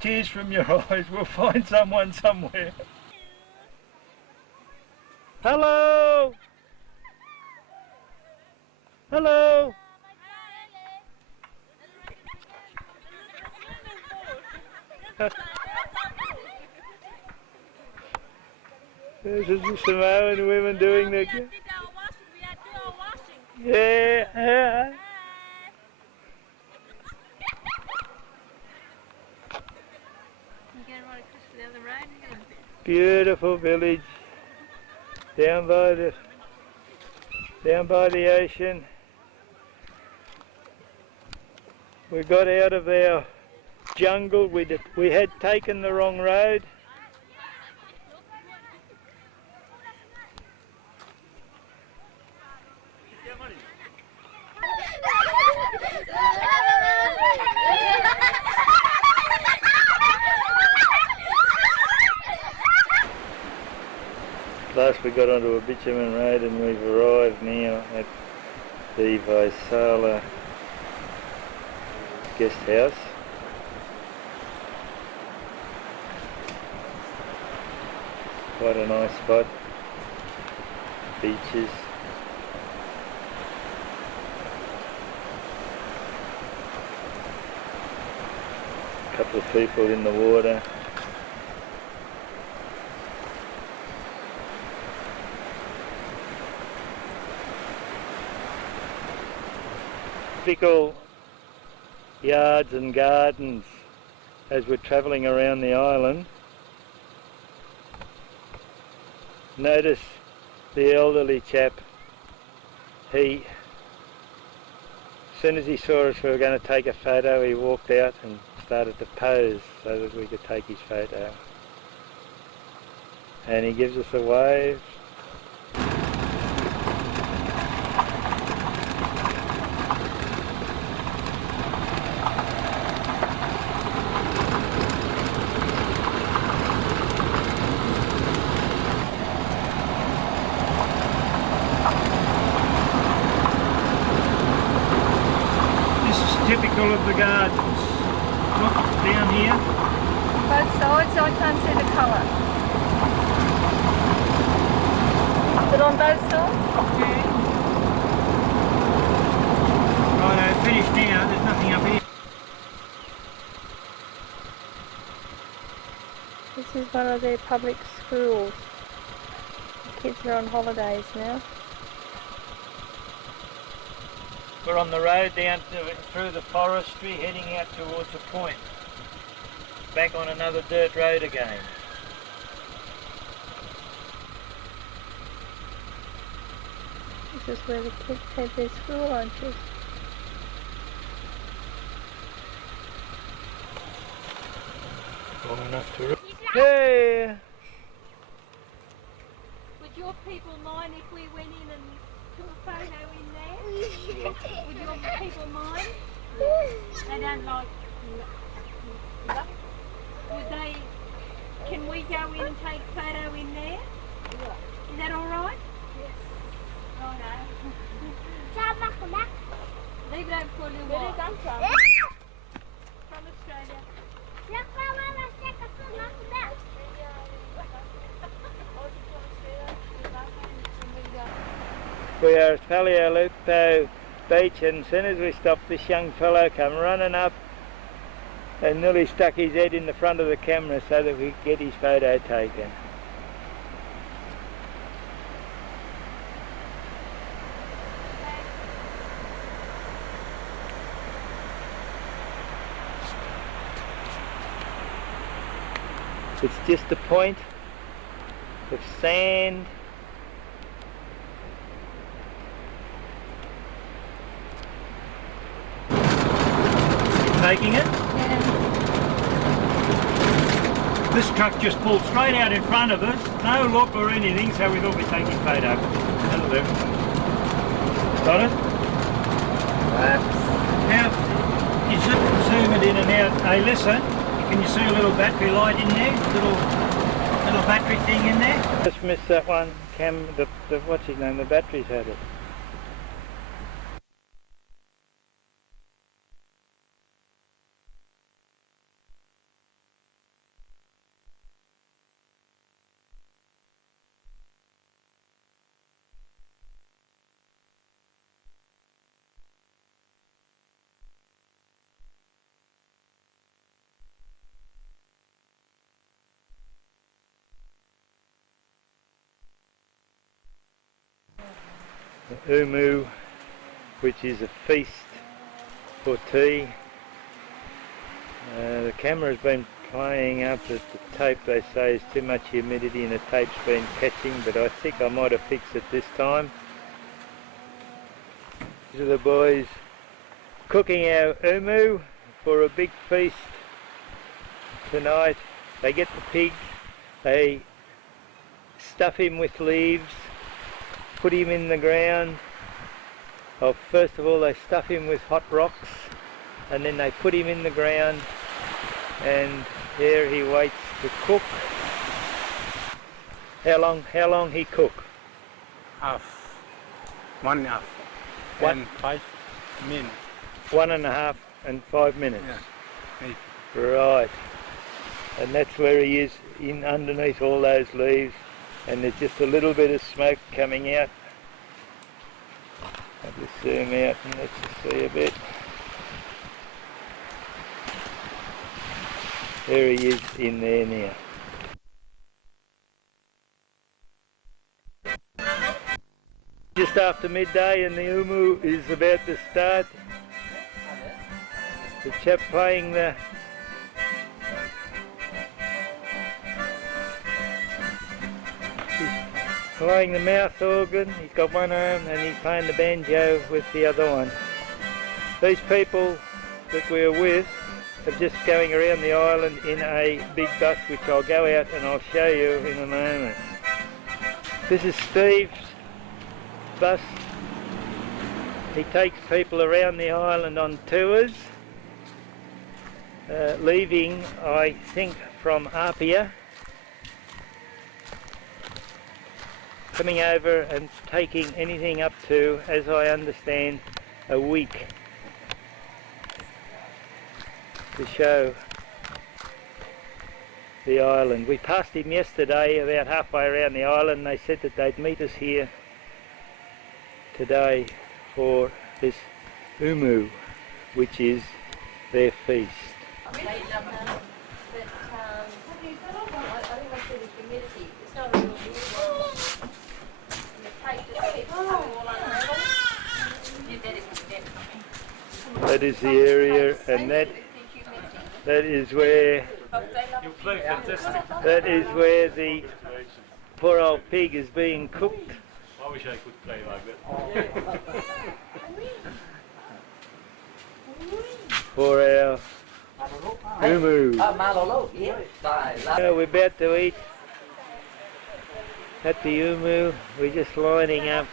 tears from your eyes. We'll find someone somewhere. Hello! Hello! This is the Samoan women doing the... Yeah. Beautiful village down by the ocean. We got out of our jungle. We had taken the wrong road. Last we got onto a bitumen road and we've arrived now at the Vaisala guest house. Quite a nice spot. Beaches. A couple of people in the water. Typical yards and gardens as we're travelling around the island. Notice the elderly chap, as soon as he saw us we were going to take a photo, he walked out and started to pose so that we could take his photo. And he gives us a wave. Typical of the gardens. Look, down here. Both sides, I can't see the colour. Is it on both sides? Yeah. Right, finished now, there's nothing up here. This is one of their public schools. The kids are on holidays now. We're on the road down through the forestry heading out towards a point. Back on another dirt road again. This is where the kids have their school lunches. Long enough to... Hey! Would your people mind if we went in and took a photo in there? Would your people mind? They don't like... Would they... Can we go in and take a photo in there? Is that alright? Yes. Oh no. Leave it open for a little while. Where did it come from? From Australia. We are at Paleolupo Beach, and as soon as we stopped, this young fellow come running up and nearly stuck his head in the front of the camera so that we could get his photo taken. It's just a point of sand. Taking it? Yeah. This truck just pulled straight out in front of us, no look or anything, so we thought we'd take his photo. That'll do. Got it? Now, you zoom it in and out. Hey, listen, can you see a little battery light in there? Little battery thing in there? Just missed that one. What's his name? The battery's had it. the umu, which is a feast for tea. The camera's been playing up that the tape, they say, is too much humidity and the tape's been catching, but I think I might have fixed it this time. These are the boys cooking our umu for a big feast tonight. They get the pig, they stuff him with leaves, put him in the ground. Well, first of all they stuff him with hot rocks and then they put him in the ground, and there he waits to cook. How long he cook? Half. 1.5. What? And 5 minutes. 1.5 and 5 minutes. Yeah. Right. And that's where he is, in underneath all those leaves, and there's just a little bit of smoke coming out. I'll just zoom out and let's just see a bit. There he is in there now. Just after midday and the umu is about to start. The chap playing the mouth organ. He's got one arm and he's playing the banjo with the other one. These people that we're with are just going around the island in a big bus, which I'll go out and I'll show you in a moment. This is Steve's bus. He takes people around the island on tours, leaving, I think, from Apia, coming over and taking anything up to, as I understand, a week to show the island. We passed him yesterday about halfway around the island. They said that they'd meet us here today for this umu, which is their feast. I think I said the humidity. It's not a real weird one. And the tape just keeps coming all unraveled. That is the area, and that is where the poor old pig is being cooked. I wish I could play like that. For our umu. We're about to eat at the umu. We're just lining up.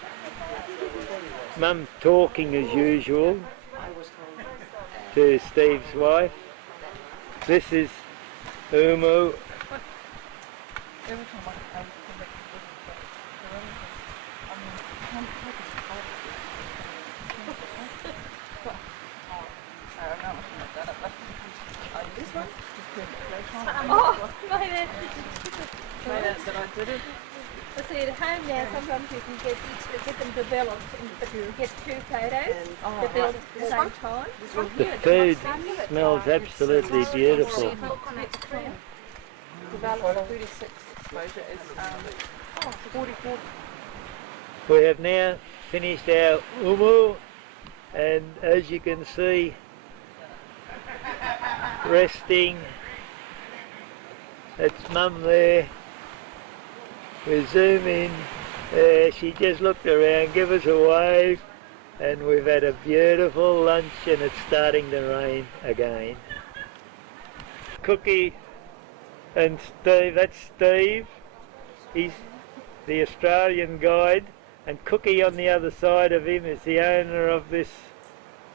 Mum's talking as usual to Steve's wife. This is umu. Oh, my bad. I see at home now, sometimes you can get them developed, but you get two photos developed at the same time. The food smells absolutely beautiful. We have now finished our umu, and as you can see, resting. It's Mum there. We zoom in. She just looked around, give us a wave, and we've had a beautiful lunch, and it's starting to rain again. Cookie and Steve, that's Steve. He's the Australian guide, and Cookie on the other side of him is the owner of this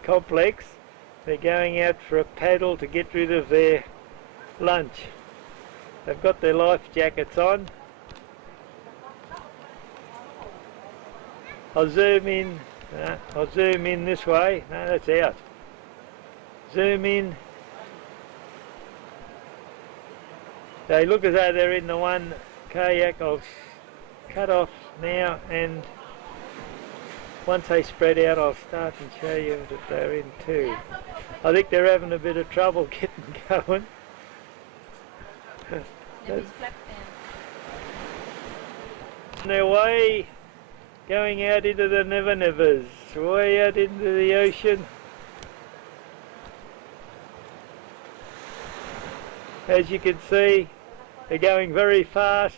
complex. They're going out for a paddle to get rid of their lunch. They've got their life jackets on. I'll zoom in. I'll zoom in this way. No, that's out. Zoom in. They look as though they're in the one kayak. I'll cut off now, and once they spread out I'll start and show you that they're in two. I think they're having a bit of trouble getting going. On their way, going out into the Never Nevers, way out into the ocean. As you can see, they're going very fast.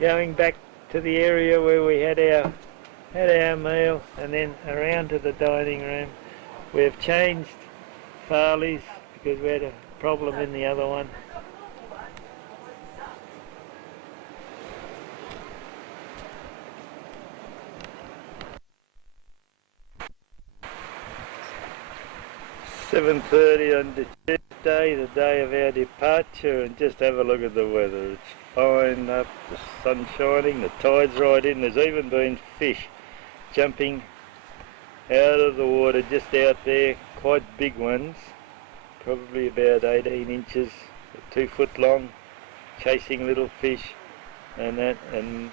Going back to the area where we had our meal, and then around to the dining room. We've changed Farley's because we had a problem in the other one. "7:30 on the Tuesday, the day of our departure, and just have a look at the weather. It's fine up, the sun's shining, the tide's right in. There's even been fish jumping out of the water just out there, quite big ones, probably about 18 inches, 2 foot long, chasing little fish and that. And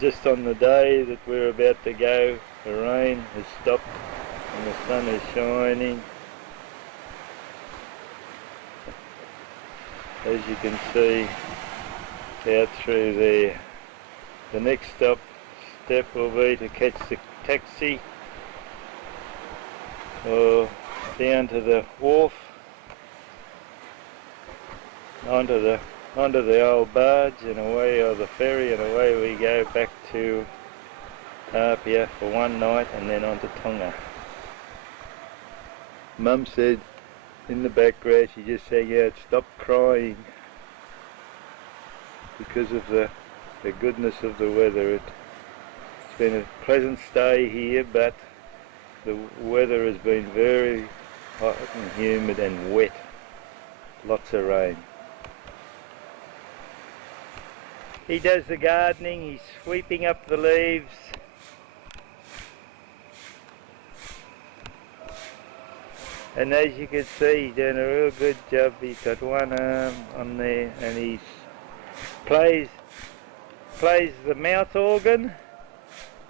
just on the day that we're about to go, the rain has stopped and the sun is shining. As you can see out through there. The next step will be to catch the taxi or down to the wharf, onto the old barge and away, or the ferry, and away we go back to Tapia for one night and then on to Tonga. Mum said in the background, she just sang out, "Stop crying," because of the goodness of the weather. It's been a pleasant stay here, but the weather has been very hot and humid and wet. Lots of rain. He does the gardening, he's sweeping up the leaves. And as you can see, he's doing a real good job. He's got one arm on there and he plays the mouth organ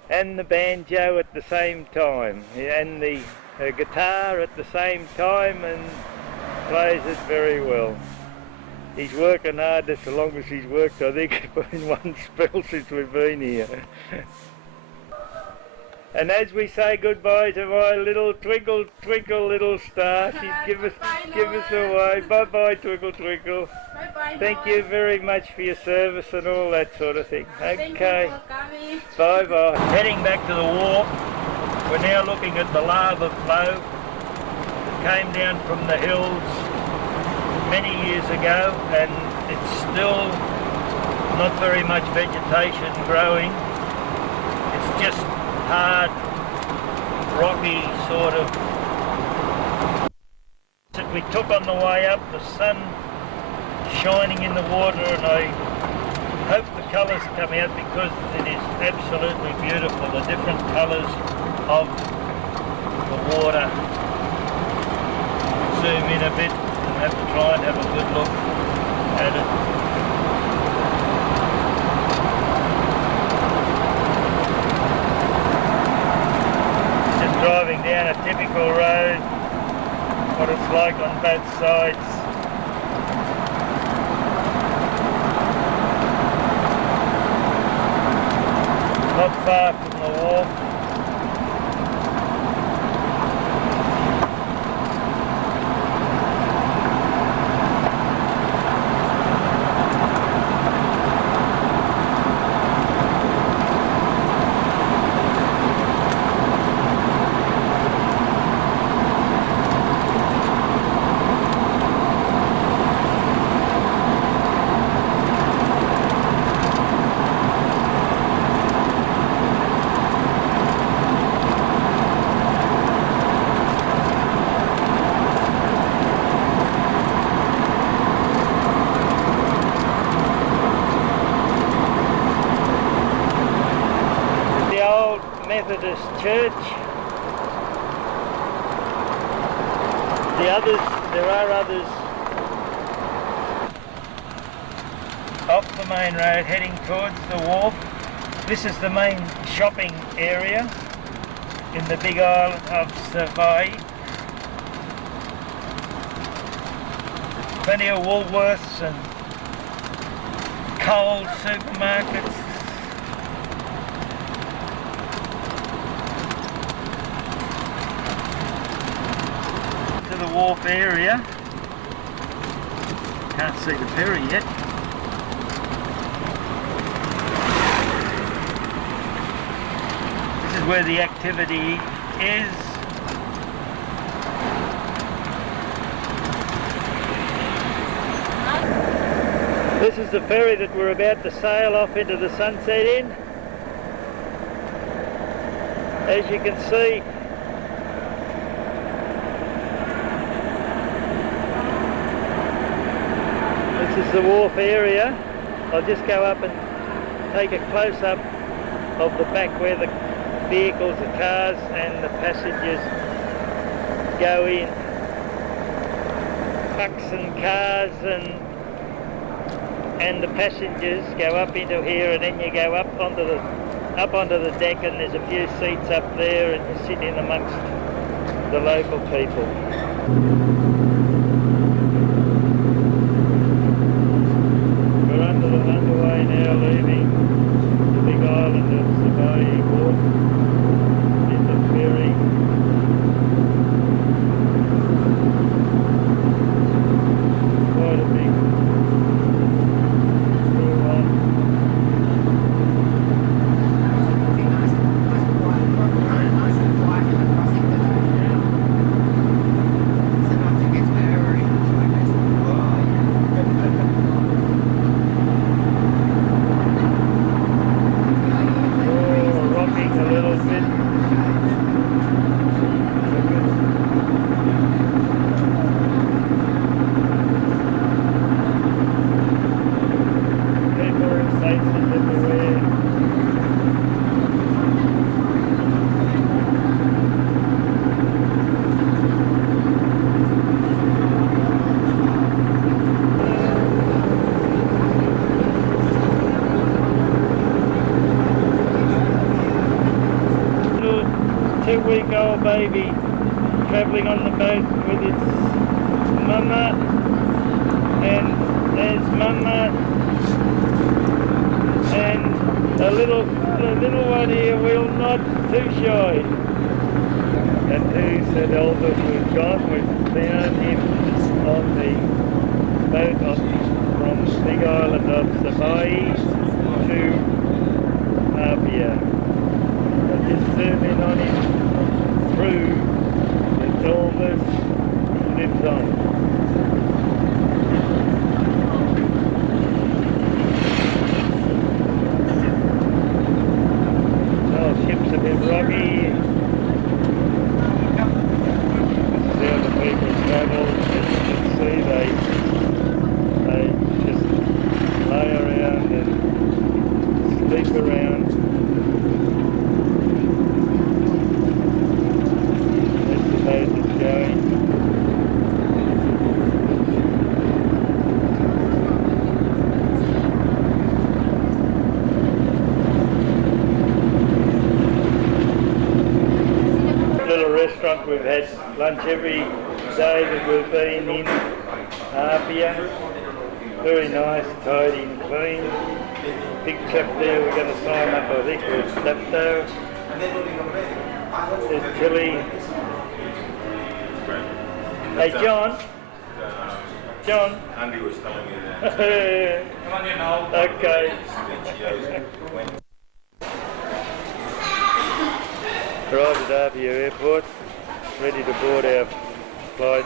and the banjo at the same time, and the guitar at the same time, and plays it very well. He's working hard. That's the longest he's worked, I think, in one spell since we've been here. And as we say goodbye to my little twinkle twinkle little star, she'd give us away. Bye bye twinkle twinkle. Bye bye. Thank you very much for your service and all that sort of thing. Thank Okay. you for coming. Bye bye. Heading back to the wharf. We're now looking at the lava flow that came down from the hills many years ago, and it's still not very much vegetation growing. It's just hard, rocky sort of that we took on the way up. The sun shining in the water, and I hope the colours come out because it is absolutely beautiful, the different colours of the water. Zoom in a bit and have to try and have a good look at it. Driving down a typical road, what it's like on both sides. Not far from the wharf. Methodist Church. There are others off the main road heading towards the wharf. This is the main shopping area in the big island of Savai. Plenty of Woolworths and Coles supermarkets. To the wharf area. Can't see the ferry yet. This is where the activity is. This is the ferry that we're about to sail off into the sunset in. As you can see, this is the wharf area. I'll just go up and take a close-up of the back where the vehicles, the cars and the passengers go in. Trucks and cars and the passengers go up into here, and then you go up onto the deck, and there's a few seats up there, and you sit in amongst the local people. We're underway now, leaving the big island of Samoa Wharf in the ferry. Quite a big two-week-old baby travelling on the boat with its mama, and there's mama and a little one here, Will, not too shy. And who's that older we've got? We've found him on the boat from the big island of Samoa to Apia. Just zoom in on him through the Elvis lives on. Oh, ship's a bit rocky. This is how the people travel. As you can see, they just lay around and sleep around. Restaurant. We've had lunch every day that we've been in Apia. Very nice, tidy and clean. Big chap there, we're going to sign up, I think, with Steptoe. There's chili. Hey John. John. Andy was telling me that. Come on in, Noel. Okay. Arrived at Apia Airport, ready to board our flight,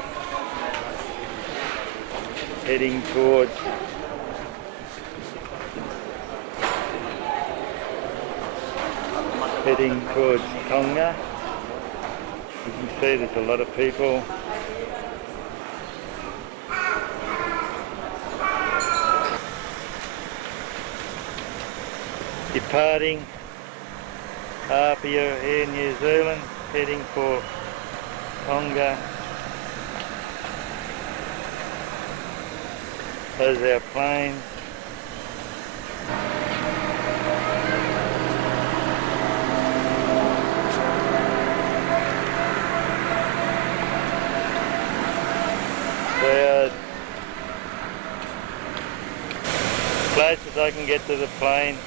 heading towards Tonga. You can see there's a lot of people. Departing Apia Air New Zealand, heading for Tonga. There's our plane. Cloud as I can get to the plane.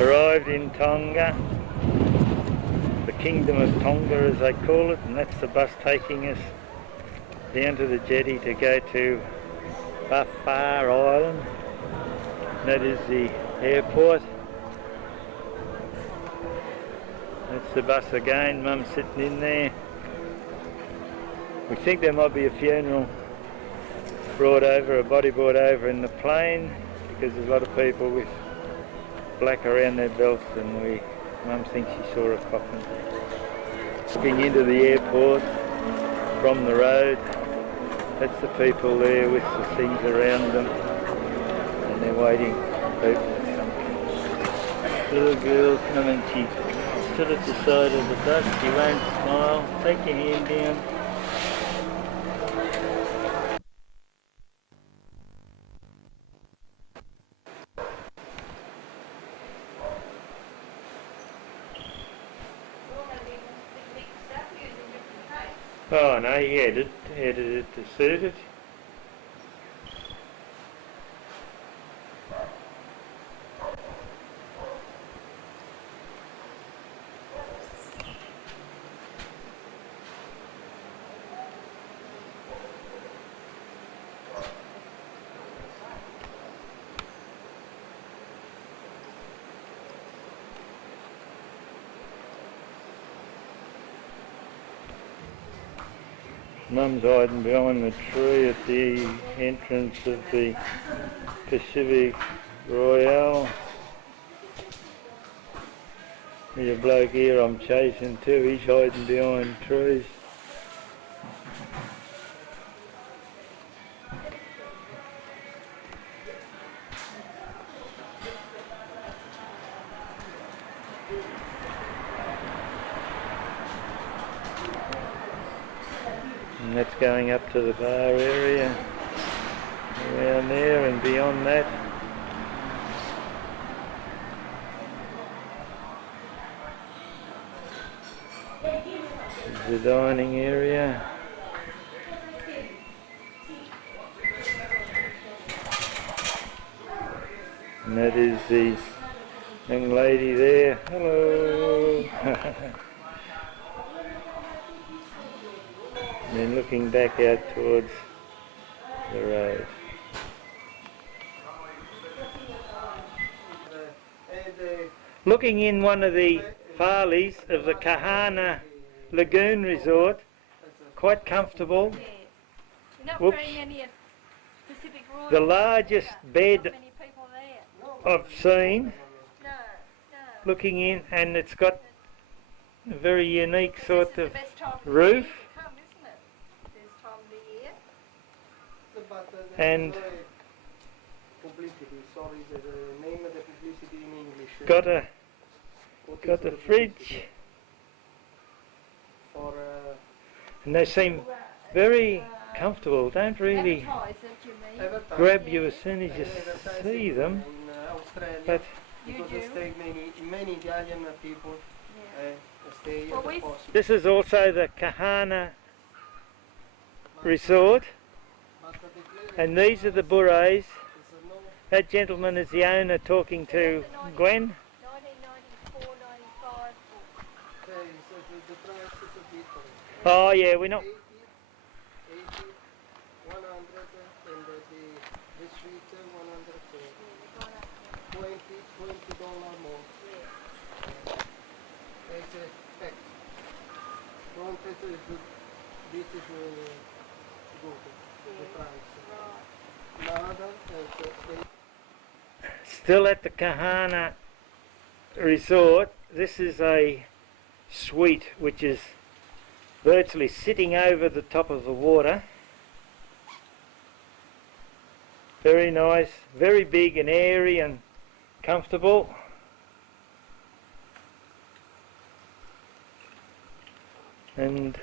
Arrived in Tonga, the Kingdom of Tonga as they call it, and that's the bus taking us down to the jetty to go to Far Island. That is the airport. That's the bus again, Mum's sitting in there. We think there might be a funeral brought over, a body brought over in the plane, because there's a lot of people with black around their belts, and Mum thinks she saw a coffin. Looking into the airport from the road, that's the people there with the things around them, and they're waiting for people to come. Little girl coming, she stood at the side of the bus, she won't smile. Take your hand down. Oh no, he edited it to suit it. Mum's hiding behind the tree at the entrance of the Pacific Royale. There's a bloke here I'm chasing too, he's hiding behind trees. And that's going up to the bar area, around there and beyond that. This is the dining area. And that is the young lady there. Hello! And then looking back out towards the road. Looking in one of the Farleys of the Kahana Lagoon Resort, quite comfortable. You're not Whoops. very many at Pacific Royal. The largest bed Not many people there. I've seen, No. looking in, and it's got a very unique This sort is the of best time of roof. year to come, isn't it? This time of the year. And publicity, sorry, the name of the publicity in English. got a What is the fridge, publicity? For and they seem very comfortable. Don't really Advertise it, you mean? advertising grab you as soon as you advertising see them, in Australia, but because You they do? stay many Italian people Yeah. stay Well, at the we've- hospital. this is also the Kahana Resort, But the place and these are the Burrays. is no That gentleman is the owner talking to Gwen. 1994, 95. place, the price is a different. Oh yeah, we're not. 80, 100, and the street 120. $20 more. It's a fact. Don't it is this is good, the price. Another is Still at the Kahana Resort. This is a suite which is virtually sitting over the top of the water. Very nice, very big and airy and comfortable. And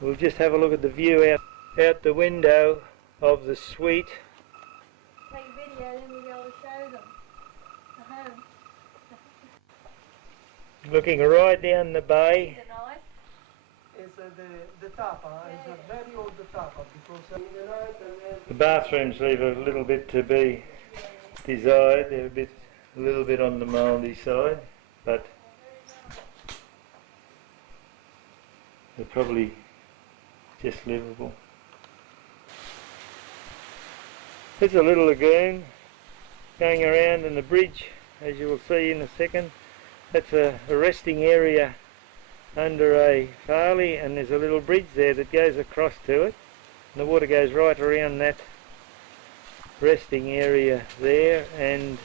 we'll just have a look at the view out the window of the suite. Take a video, then we'll be able to show them. The home. Looking right down the bay. These are nice. It's the tapa. It's a very old tapa because in the night and The bathrooms leave a little bit to be desired. They're a little bit on the mouldy side, but they're probably just livable. There's a little lagoon going around in the bridge, as you will see in a second. That's a resting area under a farley, and there's a little bridge there that goes across to it. And the water goes right around that resting area there, and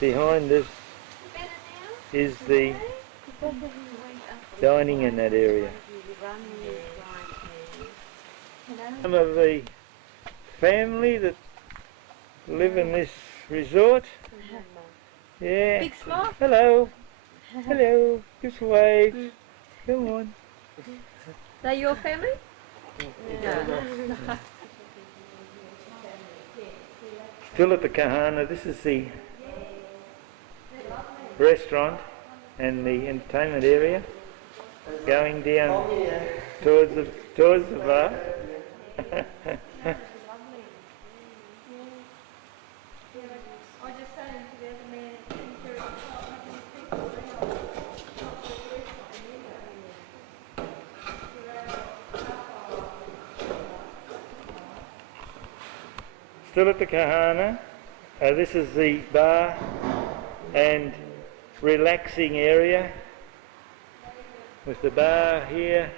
behind us is the dining in that area. Some of the family that live in this resort. Yeah. Big smile. Hello. Hello. Just wave. Come on. They're your family? Still at the Kahana. This is the restaurant and the entertainment area. Going down towards the bar. Still at the Kahana. This is the bar and relaxing area with the bar here.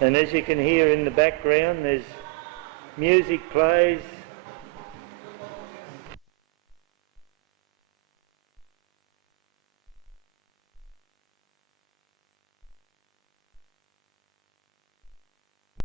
And as you can hear in the background, there's music plays